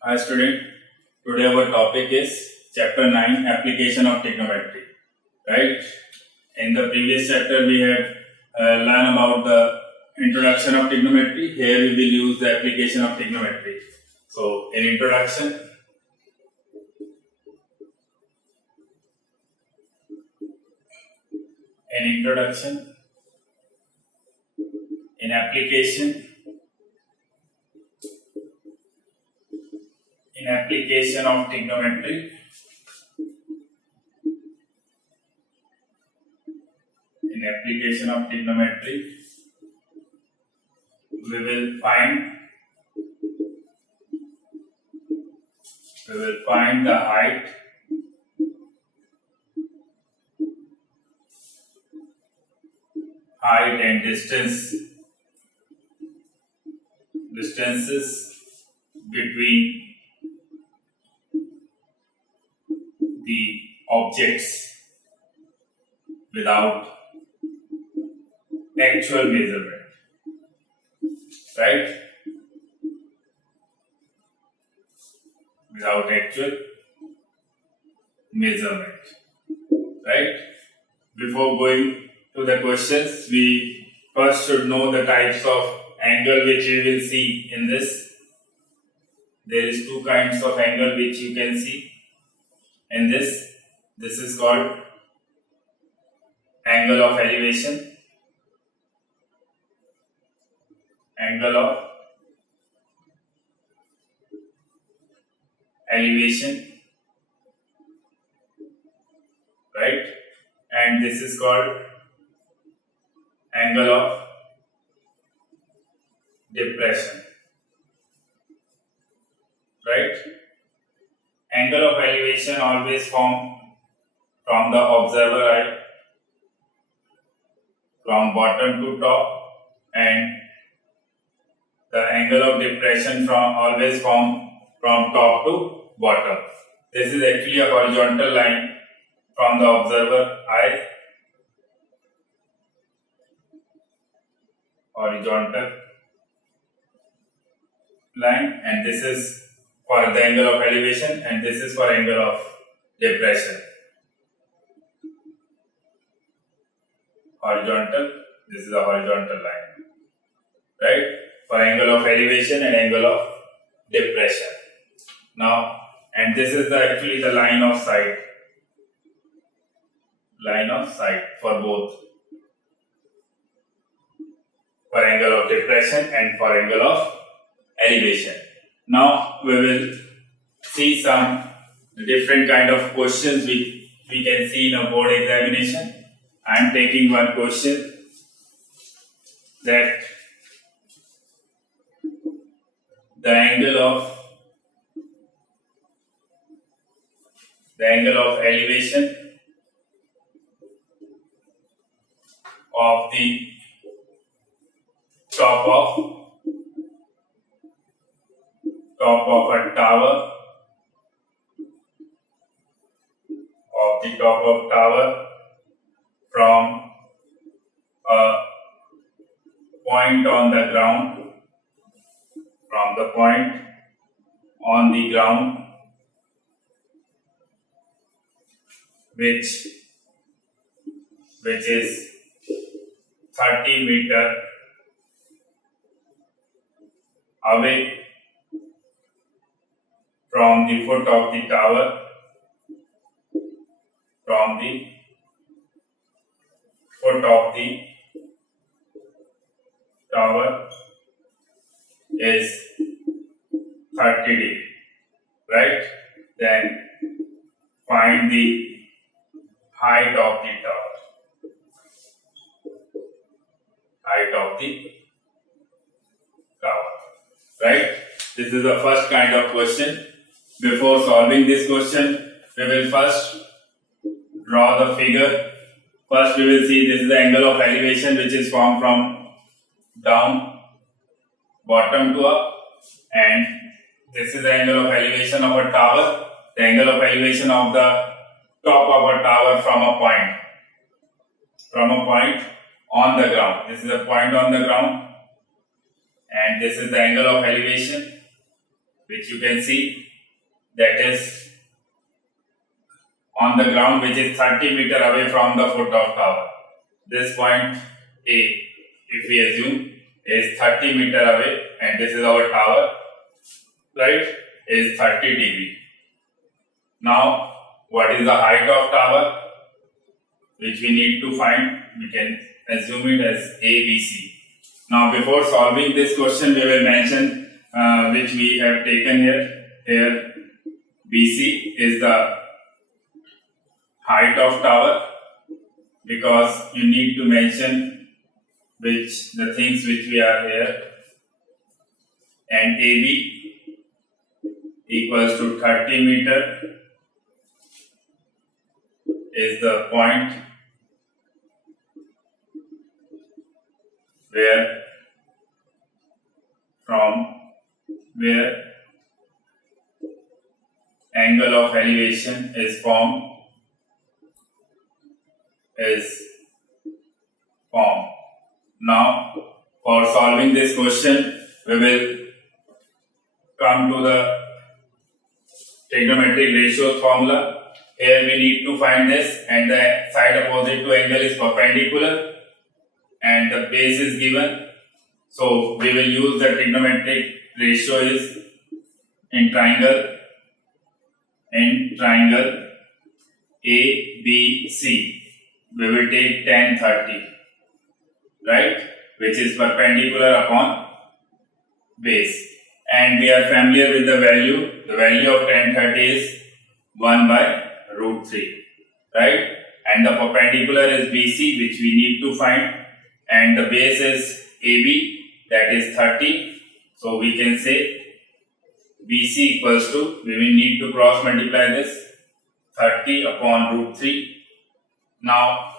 Hi student, today our topic is chapter 9 application of trigonometry, right? In the previous chapter we have learned about the introduction of trigonometry. Here we will use the application of trigonometry. So in introduction, in application, of trigonometry, we will find the height and distances between the objects without actual measurement, right? Without actual measurement, right? Before going to the questions, we first should know the types of angle which we will see in this. There is two kinds of angle which you can see in this. This is called angle of elevation, right? And this is called angle of depression, right? Angle of elevation always form from the observer eye, from bottom to top, and the angle of depression always form from top to bottom. This is actually a horizontal line from the observer eye, horizontal line, and this is for the angle of elevation, and this is for angle of depression. Horizontal, this is a horizontal line, right? For angle of elevation and angle of depression. Now, and this is actually the line of sight for both, for angle of depression and for angle of elevation. Now we will see some different kind of questions we can see in a board examination. I am taking one question that the angle of elevation of the top of a tower, from a point on the ground, which is 30 meter away from the foot of the tower, is 30 degree, right? Then find the height of the tower. Right? This is the first kind of question. Before solving this question, we will first draw the figure. First we will see this is the angle of elevation which is formed from down, bottom to up, and this is the angle of elevation of a tower, the angle of elevation of the top of a tower from a point on the ground. This is a point on the ground, and this is the angle of elevation which you can see, that is on the ground, which is 30 meter away from the foot of tower. This point A, if we assume, is 30 meter away, and this is our tower, right, is 30 degree. Now, what is the height of tower, which we need to find? We can assume it as ABC. Now, before solving this question, we will mention which we have taken here. Here, BC is the height of tower, because you need to mention the things which we are here, and AB equals to 30 meter is the point where angle of elevation is formed. Now, for solving this question, we will come to the trigonometric ratios formula. Here we need to find this, and the side opposite to angle is perpendicular, and the base is given. So we will use the trigonometric ratio is in triangle ABC. We will take tan 30, right, which is perpendicular upon base, and we are familiar with the value. The value of tan 30 is 1 by root 3, right, and the perpendicular is BC, which we need to find, and the base is AB, that is 30. So we can say BC equals to, we will need to cross multiply this, 30 upon root 3. Now,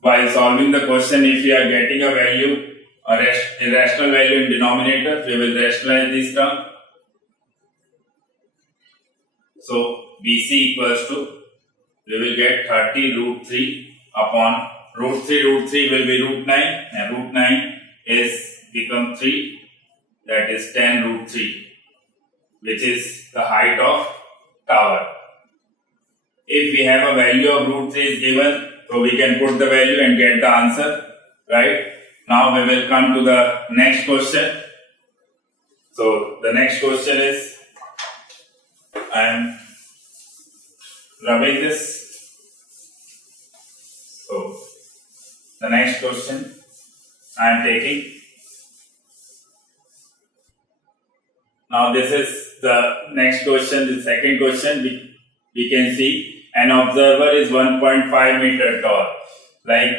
while solving the question, if we are getting a value, a rational value in denominator, we will rationalize this term. So BC equals to, we will get 30 root 3 upon root 3. Root 3 will be root 9, and root 9 is become 3, that is 10 root 3, which is the height of tower. If we have a value of root 3 is given, so we can put the value and get the answer, right? Now we will come to the next question. So the next question is, I am rubbing this. So the next question I am taking. Now this is the next question, the second question. We can see an observer is 1.5 meter tall. Like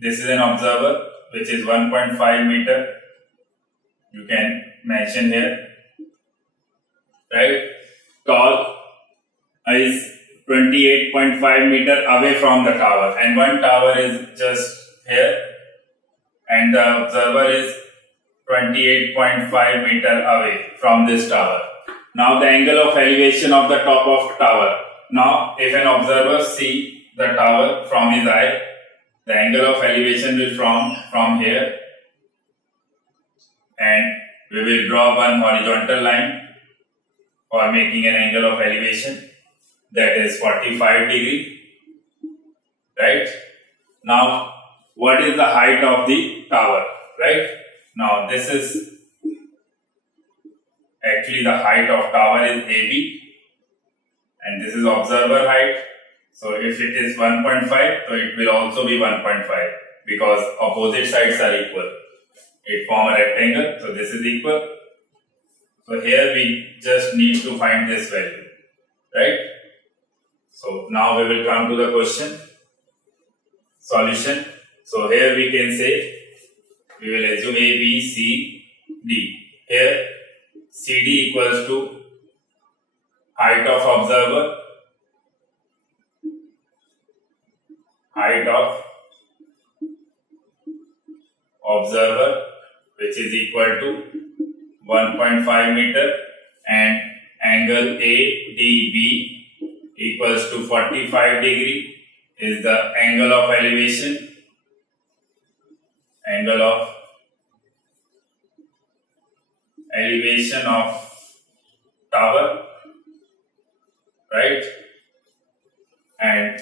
this is an observer which is 1.5 meter. You can mention here, right? Tall is 28.5 meter away from the tower, and one tower is just here, and the observer is 28.5 meter away from this tower. Now the angle of elevation of the top of tower. Now if an observer see the tower from his eye, the angle of elevation will from here, and we will draw one horizontal line for making an angle of elevation, that is 45 degree, right? Now what is the height of the tower, right? Now this is actually the height of tower is AB, and this is observer height. So if it is 1.5, so it will also be 1.5, because opposite sides are equal. It forms a rectangle, so this is equal. So here we just need to find this value, right? So now we will come to the question solution. So here we can say, we will assume A, B, C, D. Here CD equals to height of observer, which is equal to 1.5 meter, and angle ADB equals to 45 degree is the angle of elevation, of right? And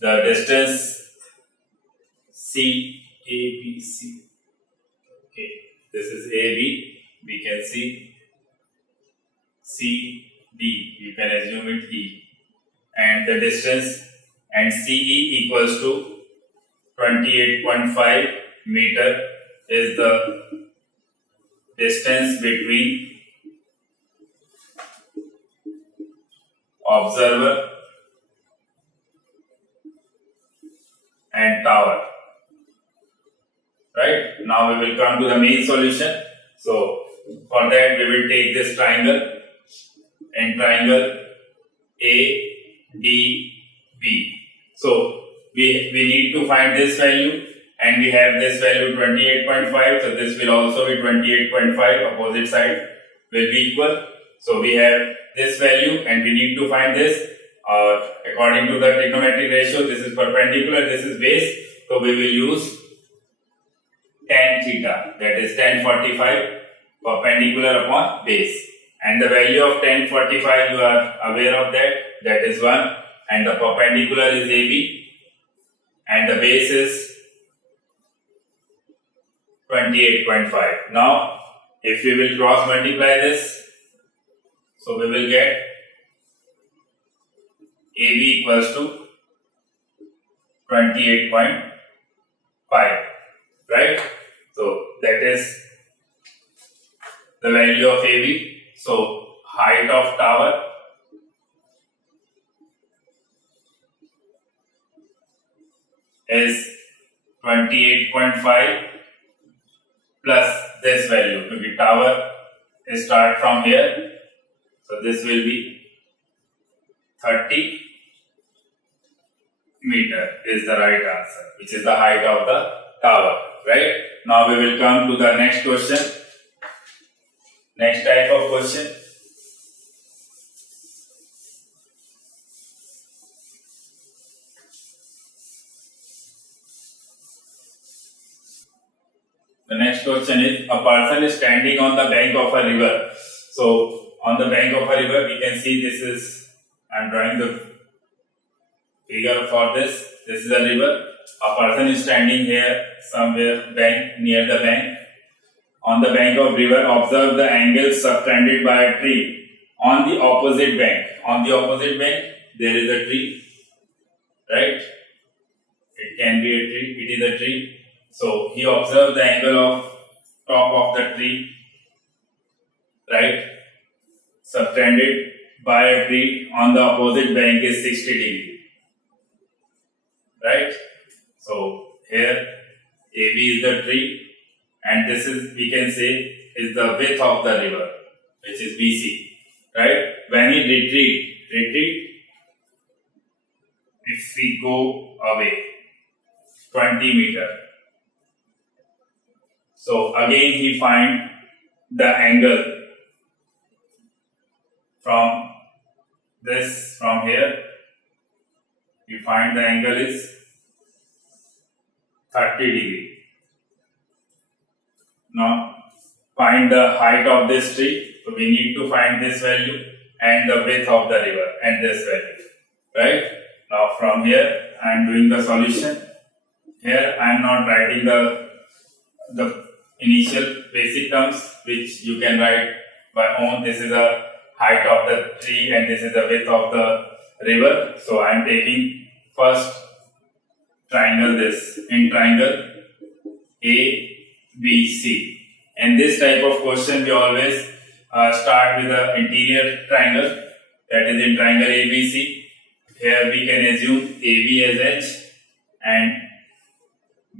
the distance ABC. Okay, this is AB. We can see CD. You can assume it E. And the distance and CE equals to 28.5 meter is the distance between observer and tower. Right? Now we will come to the main solution. So for that we will take this triangle and triangle ADB. So we need to find this value, and we have this value 28.5, so this will also be 28.5, opposite side will be equal. So we have this value and we need to find this. According to the trigonometric ratio, this is perpendicular, this is base, so we will use tan theta, that is tan 45 perpendicular upon base. And the value of tan 45, you are aware of that is 1, and the perpendicular is AB, and the base is 28.5. Now, if we will cross multiply this, so we will get AB equals to 28.5, right? So that is the value of AB. So height of tower is 28.5 plus this value, because tower start from here, so this will be 30 meter is the right answer, which is the height of the tower, right? Now we will come to the next question, next type of question. The next question is, a person is standing on the bank of a river. So on the bank of a river, we can see this is, I am drawing the figure for this. This is a river. A person is standing here somewhere near the bank. On the bank of river, observe the angle subtended by a tree on the opposite bank. On the opposite bank, there is a tree, right? It can be a tree. It is a tree. So he observed the angle of top of the tree, right? Subtended by a tree on the opposite bank is 60 degree, right? So here AB is the tree, and this is, we can say, is the width of the river, which is BC, right? When he retreat, if we go away 20 meter, so again he find the angle from this, from here, we find the angle is 30 degree. Now find the height of this tree, so we need to find this value and the width of the river and this value, right? Now from here I am doing the solution. Here I am not writing the initial basic terms, which you can write by own. This is the height of the tree and this is the width of the river. So I am taking first triangle, this in triangle ABC. In this type of question, we always start with the interior triangle, that is in triangle ABC. Here we can assume AB as H and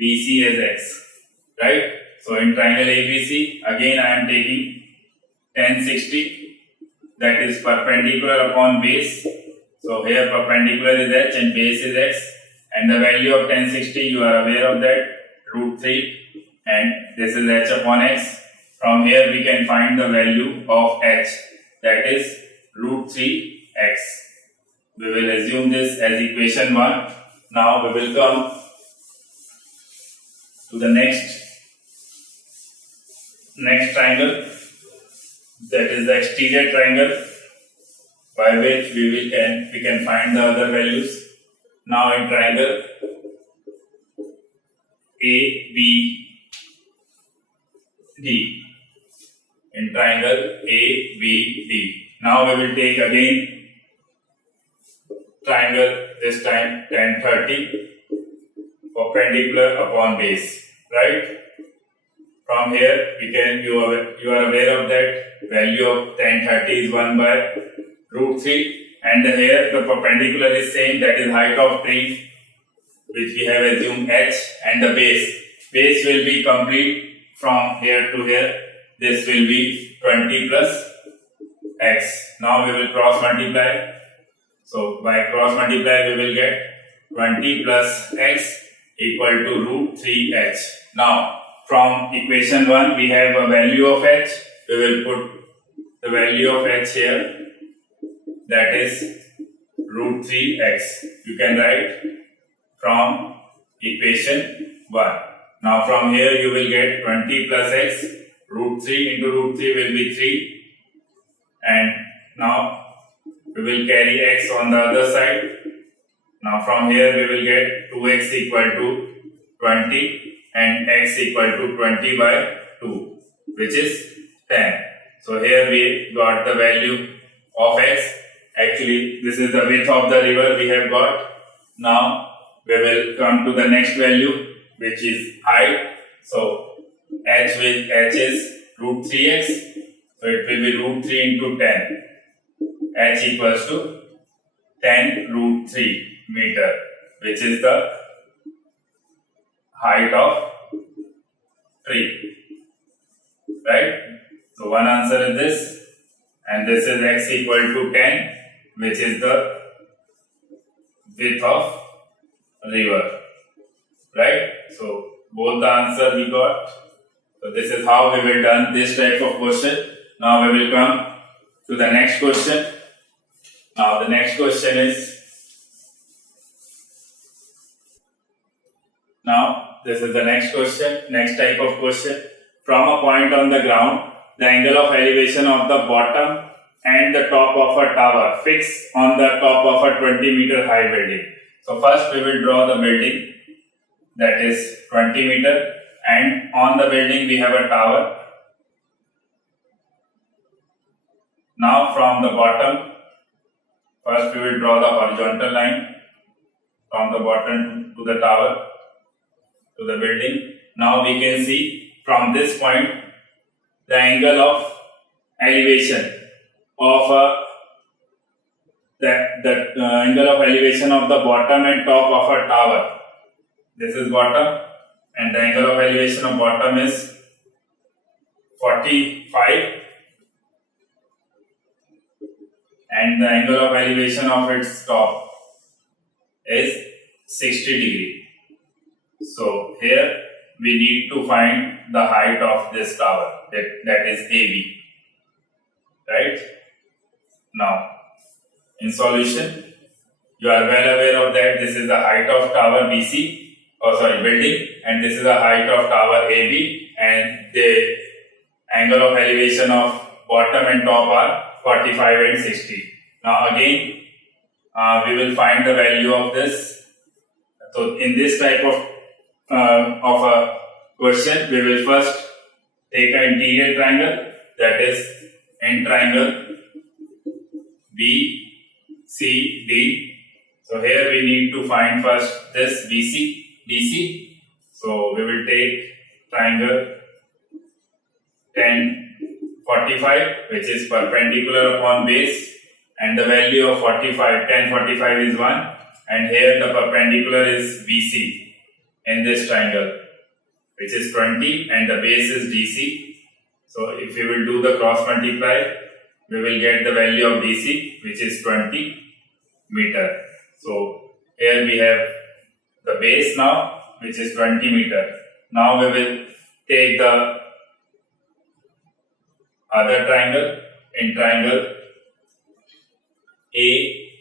BC as X, right? So in triangle ABC, again I am taking tan 60, that is perpendicular upon base. So here perpendicular is H and base is X, and the value of tan 60, you are aware of that, √3, and this is H upon X. From here we can find the value of H, that is √3x. We will assume this as equation 1. Now we will come to the next triangle, that is the exterior triangle. by which we can find the other values. Now in triangle ABD, in triangle ABD. Now we will take again triangle, this time tan 30, perpendicular upon base, right? From here you are aware of that value of tan 30 is 1 by root 3, and here the perpendicular is same, that is height of tree, which we have assumed h, and the base will be complete from here to here. This will be 20 plus x. Now we will cross multiply. So by cross multiply we will get 20 plus x equal to root 3h. Now from equation 1 we have a value of h. We will put the value of h here, that is root 3x. You can write from equation 1. Now from here you will get 20 plus x, root 3 into root 3 will be 3, and now we will carry x on the other side. Now from here we will get 2x equal to 20 and x equal to 20 by 2, which is 10. So here we got the value of x. Actually this is the width of the river we have got. Now we will come to the next value, which is height. So h is root 3x, so it will be root 3 into 10. H equals to 10 root 3 meter, which is the height of tree, right? So one answer is this, and this is x equal to 10, which is the width of river, right? So both the answer we got. So this is how we will done this type of question. Now we will come to the next question. Now the next question is, now this is the next question, next type of question. From a point on the ground, the angle of elevation of the bottom and the top of a tower fixed on the top of a 20-meter high building. So first we will draw the building, that is 20 meter, and on the building we have a tower. Now from the bottom, first we will draw the horizontal line from the bottom to the tower to the building. Now we can see from this point the angle of elevation of the angle of elevation of the bottom and top of a tower. This is bottom, and the angle of elevation of bottom is 45, and the angle of elevation of its top is 60 degree. So here we need to find the height of this tower, that is AB, right? Now in solution, you are well aware of that this is the height of tower BC, building, and this is the height of tower AB, and the angle of elevation of bottom and top are 45 and 60. Now again we will find the value of this. So in this type of a question, we will first take an interior triangle, that is in triangle BCD. So here we need to find first this DC. So we will take triangle tan 45, which is perpendicular upon base, and the value of tan 45 is 1, and here the perpendicular is BC in this triangle, which is 20, and the base is DC. So if we will do the cross multiply, we will get the value of DC, which is 20 meter. So here we have the base now, which is 20 meter. Now we will take the other triangle in triangle ACD.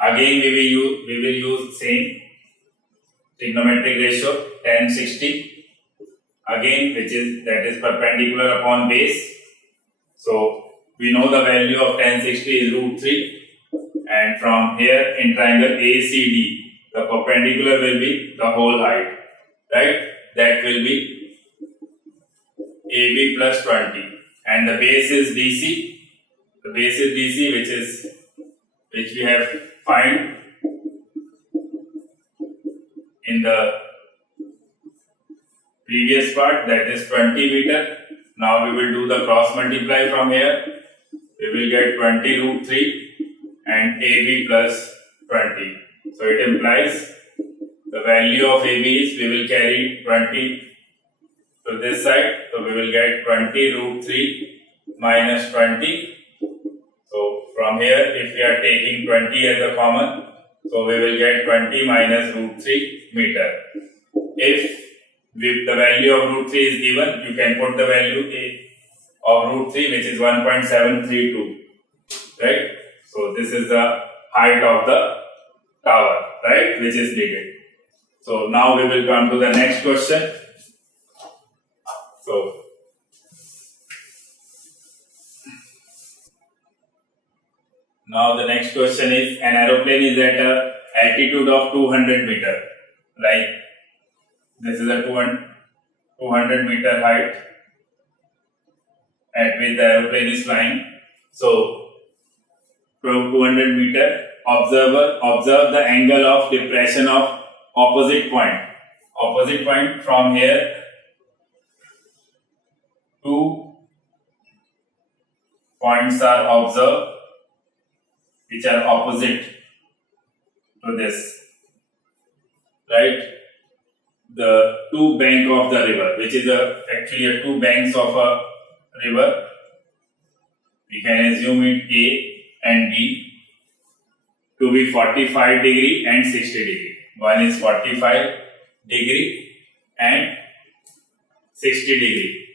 Again we will use same trigonometric ratio tan 60, again that is perpendicular upon base. So we know the value of tan 60 is root 3, and from here in triangle ACD, the perpendicular will be the whole height, right? That will be AB plus 20, and the base is DC. The base is DC, which we have find in the previous part, that is 20 meter. Now we will do the cross multiply from here. We will get 20 root 3 and AB plus 20. So it implies the value of AB is, we will carry 20 to this side. So we will get 20 root 3 minus 20. So from here, if we are taking 20 as a common, so we will get 20 minus root 3 meter. If the value of root 3 is given, you can put the value of root 3, which is 1.732, right? So this is the height of the tower, right, which is needed. So now we will come to the next question. So now the next question is, an aeroplane is at a altitude of 200 meter, like this is a 200 meter height at which the aeroplane is flying. So from 200 meter, observe the angle of depression of opposite point. Opposite point from here, two points are observed which are opposite to this, right? The two bank of the river, which is actually two banks of a river. We can assume it A and B to be 45 degree and 60 degree. One is 45 degree and 60 degree,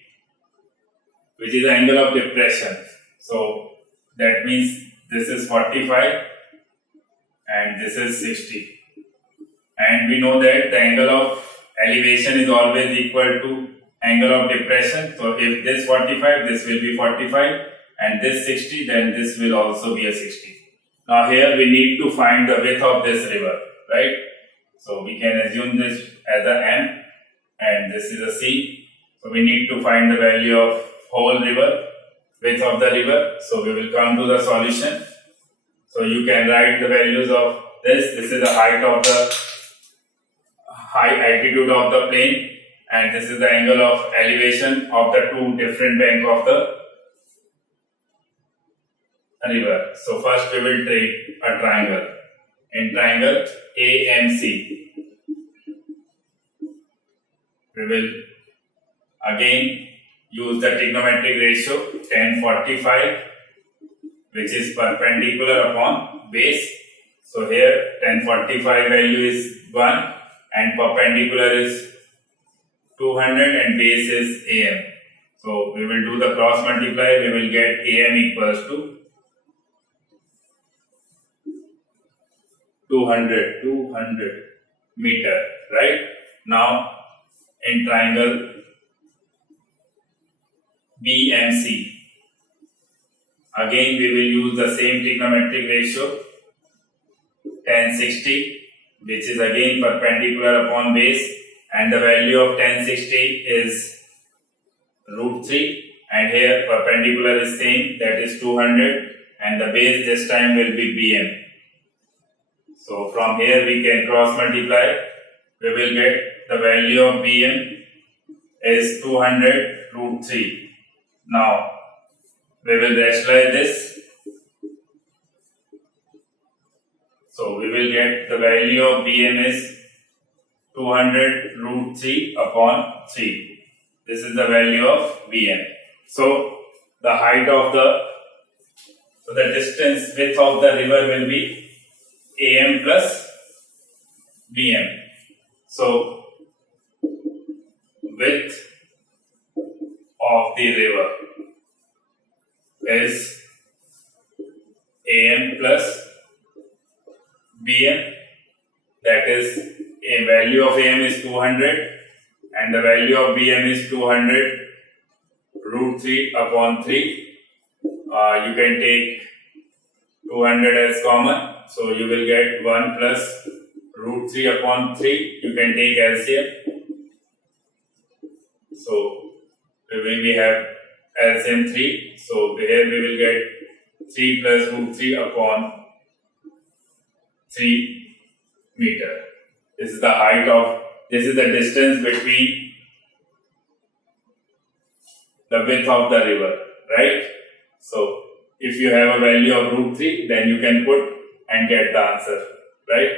which is the angle of depression. So that means this is 45 and this is 60. And we know that the angle of elevation is always equal to angle of depression. So if this 45, this will be 45, and this 60, then this will also be a 60. Now here we need to find the width of this river, right? So we can assume this as a M and this is a C. So we need to find the value of whole river, width of the river. So we will come to the solution. So you can write the values of this. This is the height of the high altitude of the plane, and this is the angle of elevation of the two different bank of the river. So first we will take a triangle. In triangle AMC, we will again use the trigonometric ratio tan 45, which is perpendicular upon base. So here tan 45 value is 1 and perpendicular is 200 and base is AM. So we will do the cross multiply. We will get AM equals to 200 meter, right? Now in triangle BMC, again we will use the same trigonometric ratio tan 60, which is again perpendicular upon base, and the value of tan 60 is root 3, and here perpendicular is same, that is 200, and the base this time will be BM. So from here we can cross multiply. We will get the value of BM is 200 root 3. Now we will rationalize this. So we will get the value of BM is 200 root 3 upon 3. This is the value of BM. So the height of the distance width of the river will be AM plus BM. So width of the river is AM plus BM, that is a value of AM is 200 and the value of BM is 200 root 3 upon 3 you can take 200 as common. So you will get 1 plus root 3 upon 3. You can take LCM. So we have LCM 3. So here we will get 3 plus root 3 upon 3 meter. This is the distance between the width of the river, right? So if you have a value of root 3, then you can put and get the answer, right?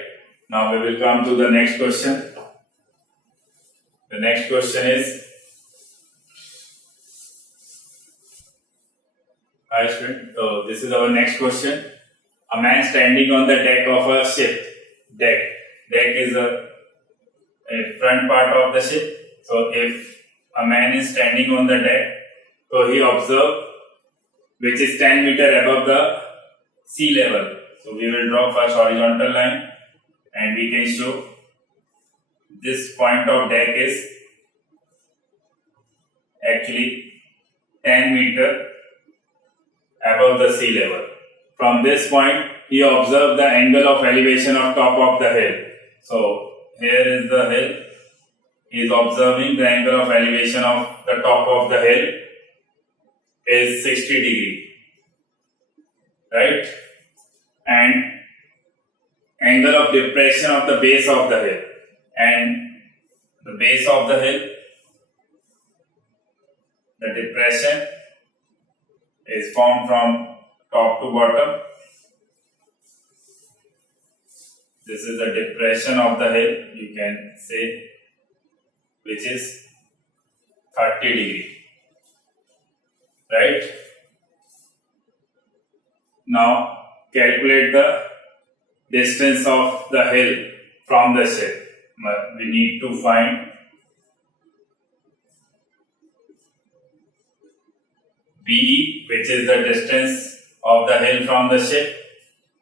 Now we will come to the next question. The next question is, hi student, so this is our next question. A man standing on the deck of a ship. Deck is a front part of the ship. So if a man is standing on the deck, so he observed which is 10 meter above the sea level. So we will draw first horizontal line and we can show this point of deck is actually 10 meter above the sea level. From this point, he observed the angle of elevation of top of the hill. So here is the hill. He is observing the angle of elevation of the top of the hill is 60 degree, right? And angle of depression of the base of the hill, and the base of the hill, the depression is formed from top to bottom. This is the depression of the hill, you can say, which is 30 degree, right? Now calculate the distance of the hill from the ship. We need to find BE, which is the distance of the hill from the ship,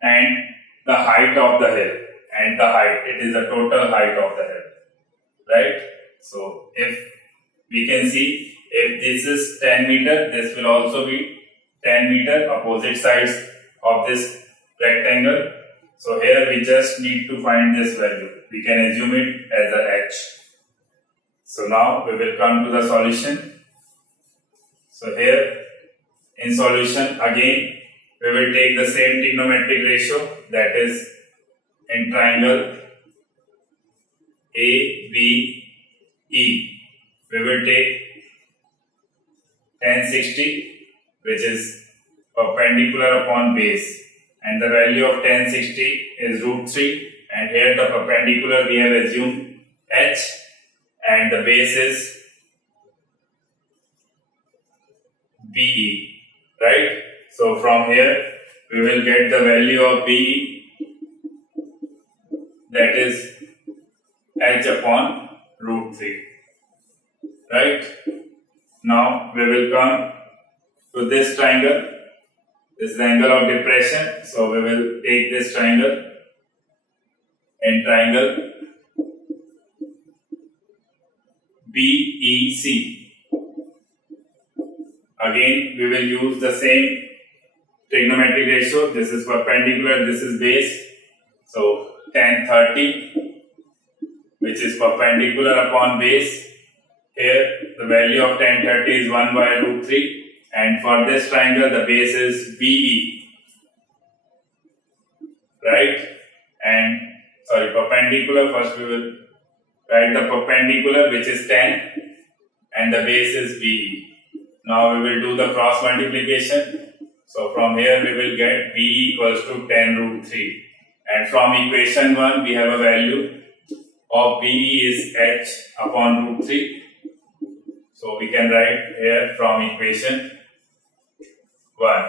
and the height of the hill, and the height, it is the total height of the hill, right? So if we can see, if this is 10 meter, this will also be 10 meter, opposite sides of this rectangle. So here we just need to find this value. We can assume it as a h. So now we will come to the solution. So here in solution again we will take the same trigonometric ratio, that is in triangle ABE. We will take 1060, which is perpendicular upon base, and the value of 1060 is root 3, and here the perpendicular we have assumed h, and the base is BE, right? So from here we will get the value of BE, that is h upon root 3, right? Now we will come to this triangle. This is the angle of depression. So we will take this triangle and triangle BEC. Again we will use the same trigonometric ratio. This is perpendicular, this is base. So 1030, which is perpendicular upon base. Here the value of 1030 is 1 by root 3, and for this triangle the base is BE, right? And perpendicular, first we will write the perpendicular, which is 10, and the base is BE. Now we will do the cross multiplication. So from here we will get BE equals to 10 root 3, and from equation 1 we have a value of BE is h upon root 3. So we can write here from equation 1.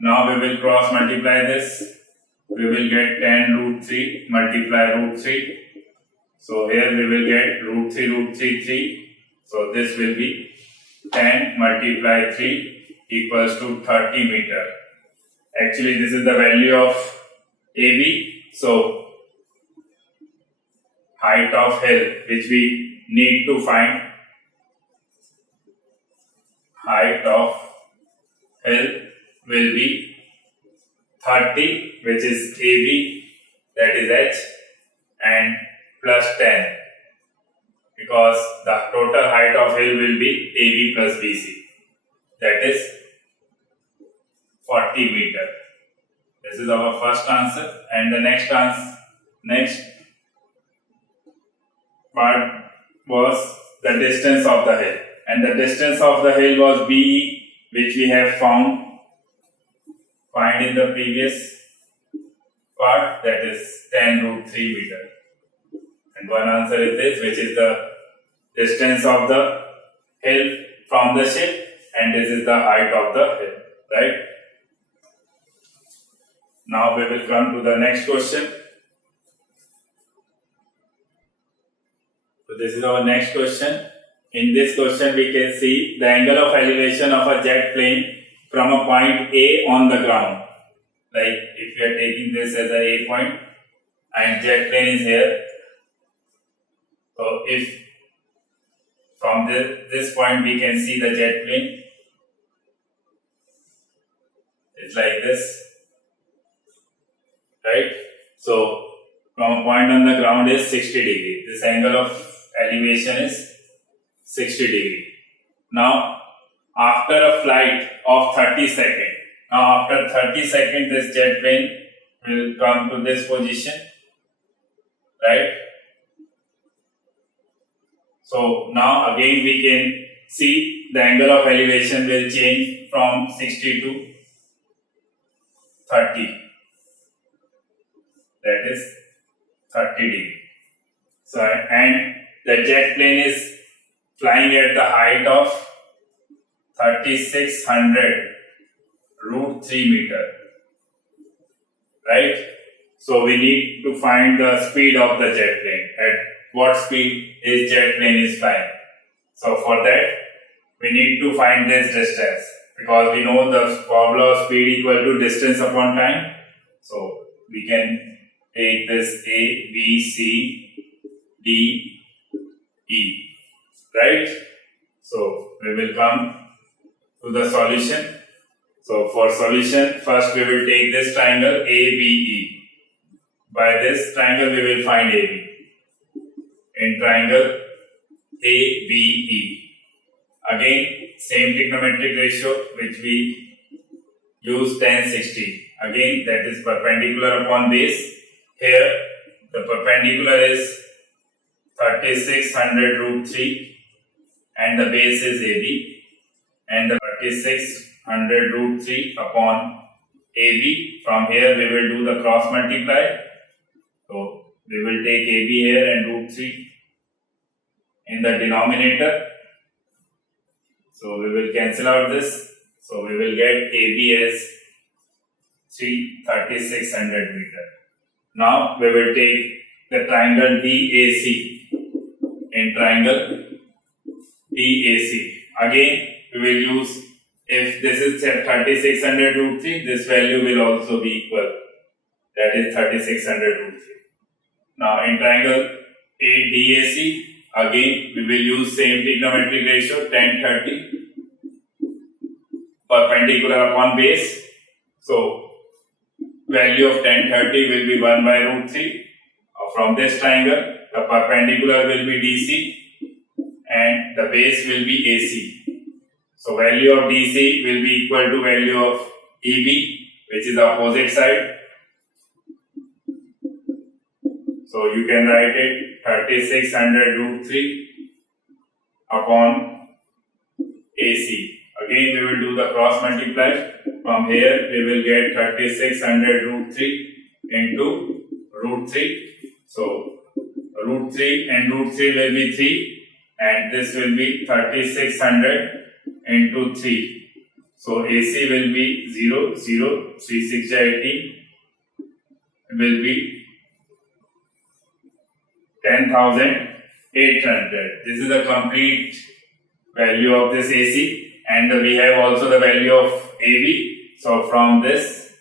Now we will cross multiply this. We will get 10 root 3 multiply root 3. So here we will get root 3 3. So this will be 10 multiply 3 equals to 30 meter. Actually this is the value of AB. So height of hill, which we need to find, height of hill will be 30, which is AB, that is H, and plus 10, because the total height of hill will be AB plus BC, that is 40 meter. This is our first answer, and the next part was the distance of the hill, and the distance of the hill was BE, which we have find in the previous part, that is 10 root 3 meter. And one answer is this, which is the distance of the hill from the ship, and this is the height of the hill, right? Now we will come to the next question. So this is our next question. In this question we can see the angle of elevation of a jet plane from a point A on the ground. Like if we are taking this as a A point and jet plane is here. So if from this point we can see the jet plane, it's like this, right? So from a point on the ground is 60 degree. This angle of elevation is 60 degree. Now after a flight of 30 seconds, after 30 seconds this jet plane will come to this position, right? So now again we can see the angle of elevation will change from 60 to 30, that is 30 degree. So and the jet plane is flying at the height of 3600 root 3 meter, right? So we need to find the speed of the jet plane, at what speed is jet plane is flying. So for that we need to find this distance, because we know the formula of speed equal to distance upon time. So we can take this A, B, C, D, E, right? So we will come to the solution. So for solution, first we will take this triangle ABE. By this triangle we will find AB. In triangle ABE, again same trigonometric ratio which we use 10/60. Again that is perpendicular upon base. Here the perpendicular is 3600 root 3 and the base is AB, and the 3600 root 3 upon AB. From here we will do the cross multiply. So we will take AB here and root 3 in the denominator. So we will cancel out this. So we will get AB as 3600 meter. Now we will take the triangle DAC. In triangle DAC, again we will use, if this is 3600 root 3, this value will also be equal, that is 3600 root 3. Now in triangle ADAC, again we will use same trigonometric ratio 10/30, perpendicular upon base. So value of 10/30 will be 1 by root 3. From this triangle the perpendicular will be DC and the base will be AC. So value of DC will be equal to value of EB, which is the opposite side. So you can write it 3600 root 3 upon AC. Again we will do the cross multiply. From here we will get 3600 root 3 into root 3. So root 3 and root 3 will be 3, and this will be 3600 into 3. So AC will be 0, 0, 3, 6, 18 will be 10,800. This is the complete value of this AC, and we have also the value of AB. So from this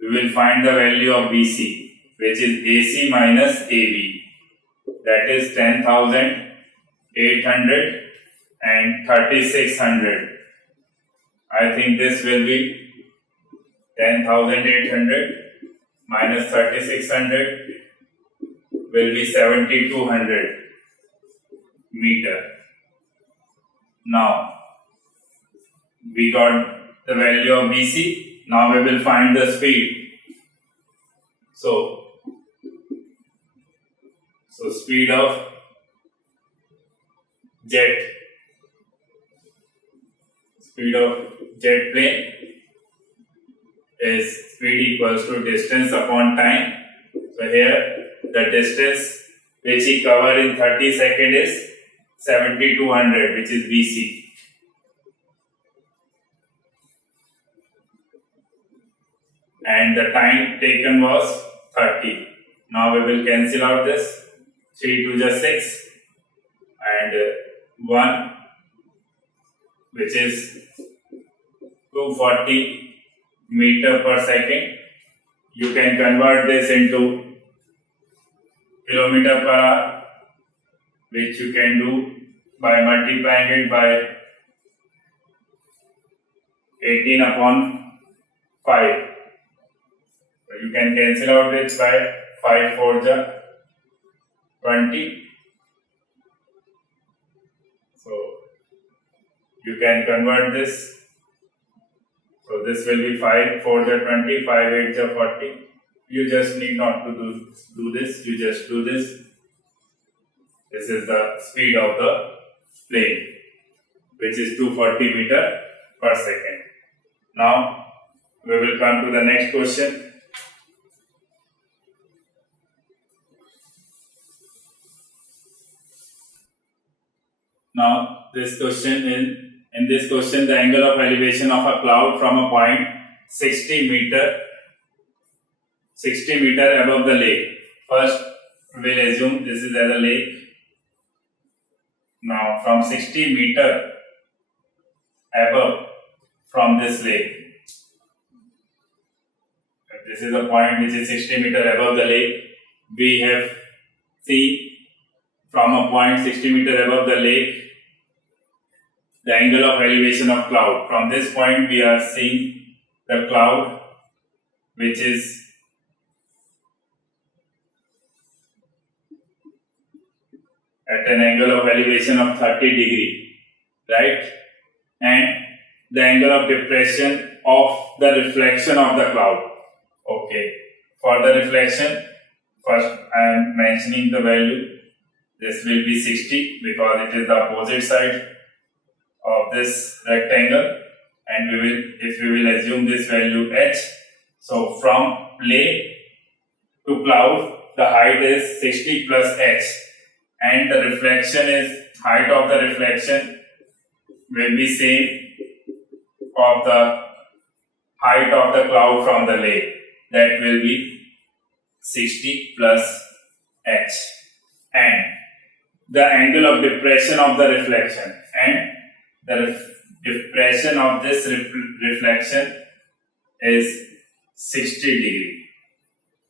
we will find the value of BC, which is AC minus AB. That is 10,800 and 3600. I think this will be 10,800 minus 3,600 will be 7,200 meter. Now we got the value of BC. Now we will find the speed. So speed of jet plane is speed equals to distance upon time. So here the distance which he covered in 30 seconds is 7,200, which is BC. And the time taken was 30. Now we will cancel out this. 3 2 is 6 and 1, which is 240 meter per second. You can convert this into kilometer per hour, which you can do by multiplying it by 18 upon 5. So you can cancel out this by 5 4 ja 20. So you can convert this. So this will be 5 4 ja 20, 5 8 ja 40. You just need not to do this. You just do this. This is the speed of the plane, which is 240 meter per second. Now we will come to the next question. Now this question in this question the angle of elevation of a cloud from a point 60 meter above the lake. First we will assume this is as a lake. Now from 60 meter above from this lake, this is a point which is 60 meter above the lake. We have seen from a point 60 meter above the lake the angle of elevation of cloud. From this point we are seeing the cloud which is at an angle of elevation of 30 degree, right? And the angle of depression of the reflection of the cloud. Okay, for the reflection, first I am mentioning the value. This will be 60 because it is the opposite side of this rectangle, and if we will assume this value h. So from plane to cloud the height is 60 plus h, and the reflection is height of the reflection will be same of the height of the cloud from the lake, that will be 60 plus h, and the angle of depression of the reflection, and the depression of this reflection is 60 degree,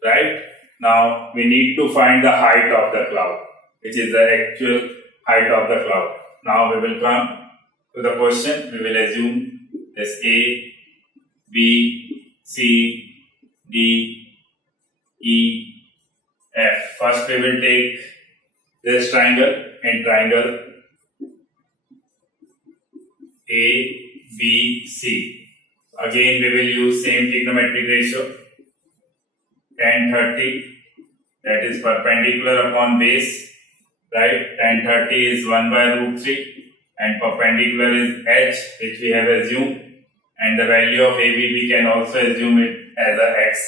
right? Now we need to find the height of the cloud, which is the actual height of the cloud. Now we will come to the question. We will assume this A, B, C, D, E, F. First we will take this triangle. In triangle A, B, C. Again we will use same trigonometric ratio, tan 30, that is perpendicular upon base, right? Tan 30 is 1 by root 3 and perpendicular is h, which we have assumed, and the value of AB we can also assume it as a x.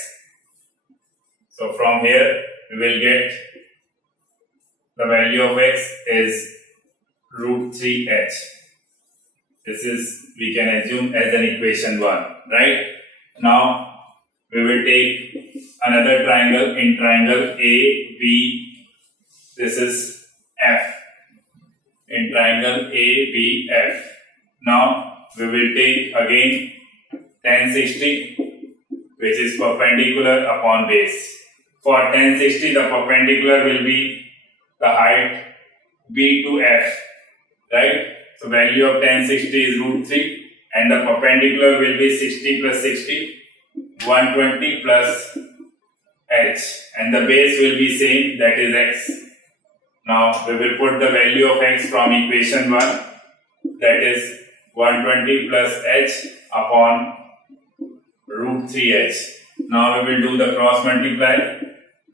So from here we will get the value of x is root 3h. This is, we can assume as an equation 1, right? Now we will take another triangle. In triangle A, B, this is F. In triangle A, B, F. Now we will take again tan 60, which is perpendicular upon base. For tan 60 the perpendicular will be the height B to F, right? So value of tan 60 is root 3 and the perpendicular will be 60 plus 60, 120 plus h, and the base will be same, that is x. Now we will put the value of x from equation 1, that is 120 plus h upon root 3h. Now we will do the cross multiply.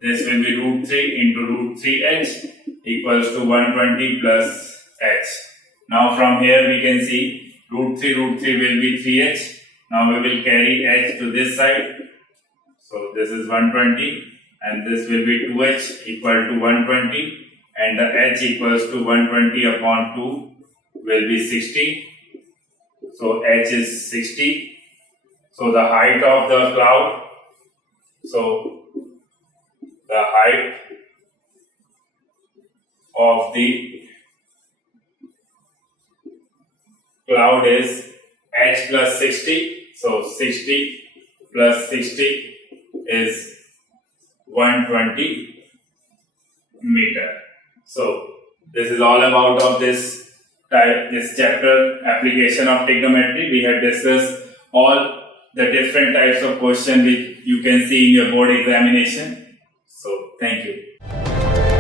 This will be root 3 into root 3h equals to 120 plus h. Now from here we can see root 3 will be 3h. Now we will carry h to this side. So this is 120 and this will be 2h equal to 120, and the h equals to 120 upon 2 will be 60. So h is 60. So the height of the cloud, so the height of the cloud is h plus 60. So 60 plus 60 is 120 meter. So this is all about of this chapter, application of trigonometry. We have discussed all the different types of questions which you can see in your board examination. So thank you.